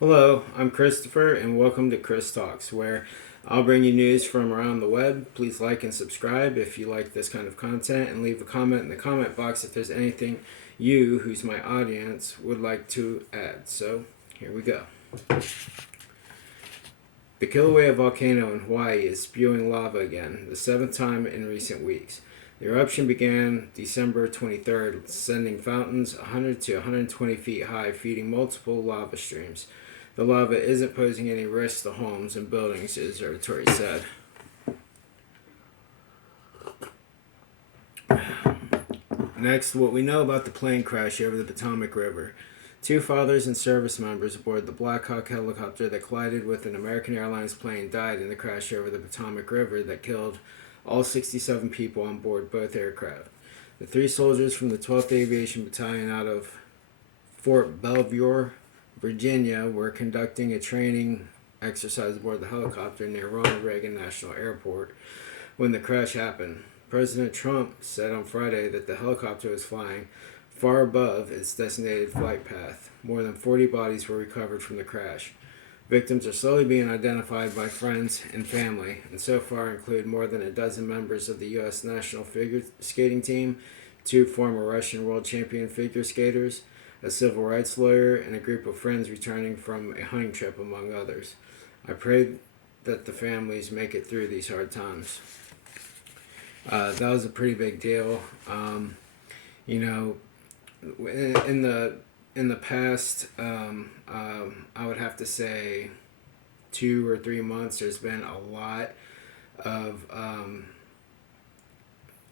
Hello, I'm Christopher, and welcome to Chris Talks, where I'll bring you news from around the web. Please like and subscribe if you like this kind of content, and leave a comment in the comment box if there's anything you, who's my audience, would like to add. So, here we go. The Kilauea volcano in Hawaii is spewing lava again, the seventh time in recent weeks. The eruption began December 23rd, sending fountains 100 to 120 feet high, feeding multiple lava streams. The lava isn't posing the risk to homes and buildings, the observatory said. Next, what we know about the plane crash over the Potomac River. Two fathers and service members aboard the Black Hawk helicopter that collided with an American Airlines plane died in the crash over the Potomac River that killed all 67 people on board both aircraft. The three soldiers from the 12th Aviation Battalion out of Fort Belvoir, Virginia, were conducting a training exercise aboard the helicopter near Ronald Reagan National Airport when the crash happened. President Trump said on Friday that the helicopter was flying far above its designated flight path. More than 40 bodies were recovered from the crash. Victims are slowly being identified by friends and family, and so far include more than a dozen members of the U.S. national figure skating team, two former Russian world champion figure skaters, a civil rights lawyer, and a group of friends returning from a hunting trip, among others. I pray that the families make it through these hard times. That was a pretty big deal. You know, in the past, I would have to say 2 or 3 months, there's been a lot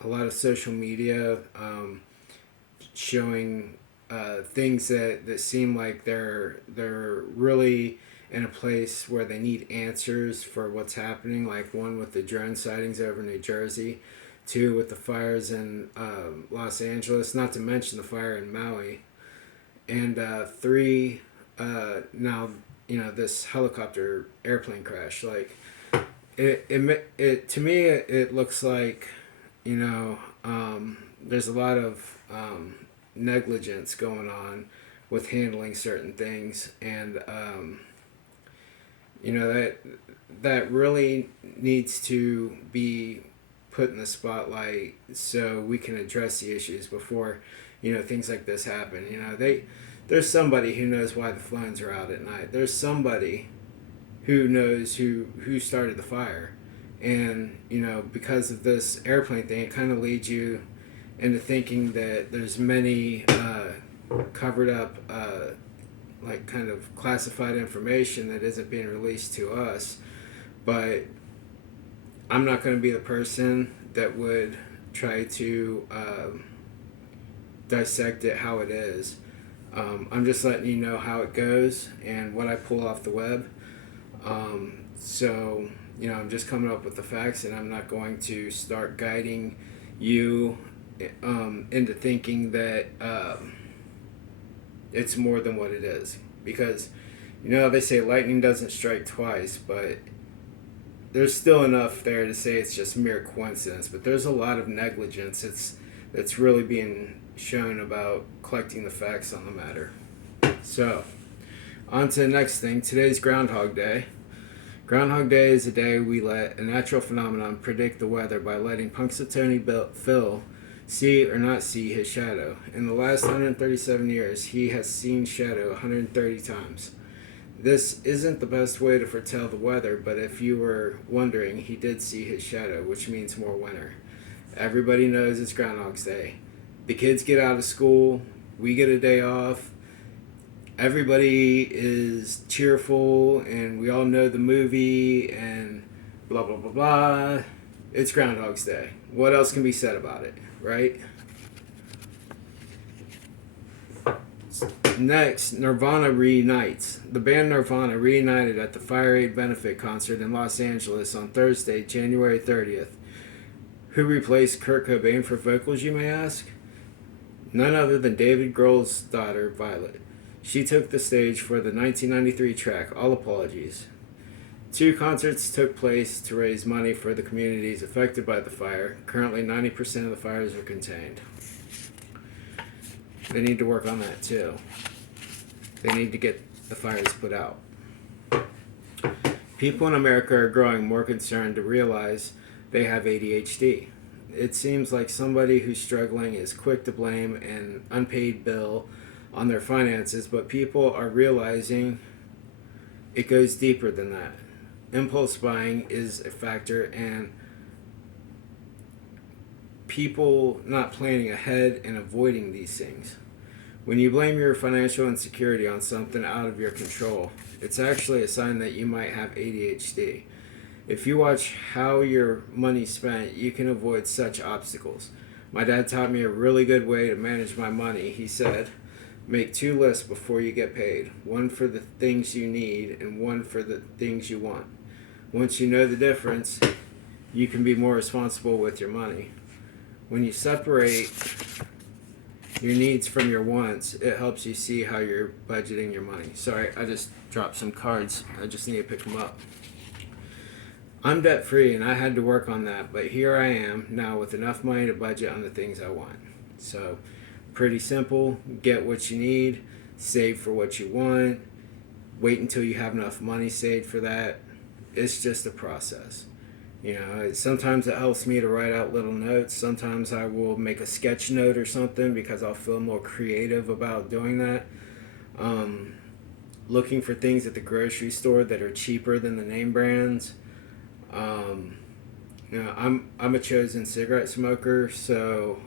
of social media showing things that seem like they're really in a place where they need answers for what's happening. Like one with the drone sightings over New Jersey, two with the fires in Los Angeles, not to mention the fire in Maui, and three now this helicopter airplane crash. Like it to me it looks like there's a lot of negligence going on with handling certain things, and that really needs to be put in the spotlight so we can address the issues before things like this happen. There's somebody who knows why the phones are out at night. There's somebody who knows who started the fire, and because of this airplane thing, it kind of leads you into thinking that there's many covered up like kind of classified information that isn't being released to us. But I'm not going to be the person that would try to dissect it how it is. I'm just letting you know how it goes and what I pull off the web. So I'm just coming up with the facts, and I'm not going to start guiding you into thinking that it's more than what it is. Because they say lightning doesn't strike twice, but there's still enough there to say it's just mere coincidence. But there's a lot of negligence that's really being shown about collecting the facts on the matter. So, on to the next thing. Today's Groundhog Day. Groundhog Day is a day we let a natural phenomenon predict the weather by letting Punxsutawney Phil see or not see his shadow. In the last 137 years, he has seen shadow 130 times. This isn't the best way to foretell the weather, but if you were wondering, he did see his shadow, which means more winter. Everybody knows it's Groundhog's Day. The kids get out of school, we get a day off, everybody is cheerful, and we all know the movie, and blah, blah, blah, blah. It's Groundhog's Day. What else can be said about it, right? Next, Nirvana reunites. The band Nirvana reunited at the Fire Aid benefit concert in Los Angeles on Thursday, January 30th. Who replaced Kurt Cobain for vocals, you may ask? None other than David Grohl's daughter, Violet. She took the stage for the 1993 track, All Apologies. 2 concerts took place to raise money for the communities affected by the fire. Currently, 90% of the fires are contained. They need to work on that too. They need to get the fire is put out. People in America are growing more concerned to realize they have ADHD. It seems like somebody who's struggling is quick to blame an unpaid bill on their finances, but people are realizing it goes deeper than that. Impulse buying is a factor, and people not planning ahead and avoiding these things. When you blame your financial insecurity on something out of your control, it's actually a sign that you might have ADHD. If you watch how your money's spent, you can avoid such obstacles. My dad taught me a really good way to manage my money. He said, make 2 lists before you get paid. One for the things you need and one for the things you want. Once you know the difference, you can be more responsible with your money. When you separate your needs from your wants, it helps you see how you're budgeting your money. Sorry, I just dropped some cards. I just need to pick them up. I'm debt free and I had to work on that, but here I am now with enough money to budget on the things I want. So, pretty simple. Get what you need, save for what you want, wait until you have enough money saved for that. It's just a process. You know, sometimes it helps me to write out little notes. Sometimes I will make a sketch note or something because I'll feel more creative about doing that. Looking for things at the grocery store that are cheaper than the name brands. You know, I'm a chosen cigarette smoker, so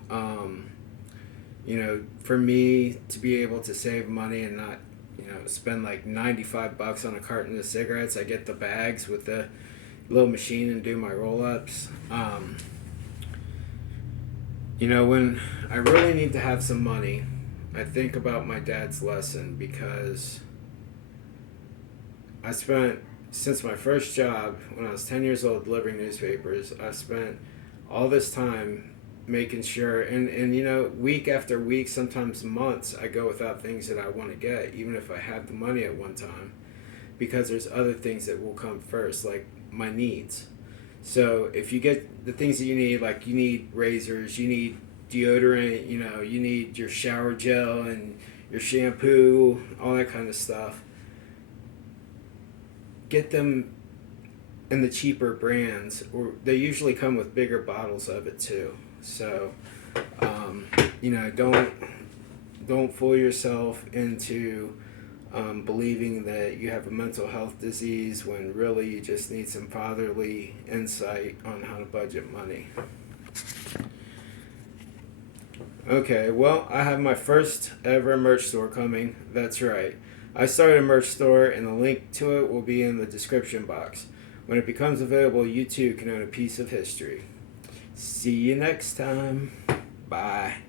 you know, for me to be able to save money and not, you know, spend like $95 on a carton of cigarettes, I get the bags with the little machine and do my roll-ups. You know, when I really need to have some money, I think about my dad's lesson because I spent, since my first job when I was 10 years old delivering newspapers, I spent all this time making sure, and you know, week after week, sometimes months, I go without things that I want to get, even if I have the money at one time, because there's other things that will come first, like my needs. So if you get the things that you need, like you need razors, you need deodorant, you know, you need your shower gel and your shampoo, all that kind of stuff, get them in the cheaper brands, or they usually come with bigger bottles of it too. So you know, don't fool yourself into believing that you have a mental health disease when really you just need some fatherly insight on how to budget money. Okay, well, I have my first ever merch store coming. That's right. I started a merch store, and the link to it will be in the description box. When it becomes available, you too can own a piece of history. See you next time. Bye.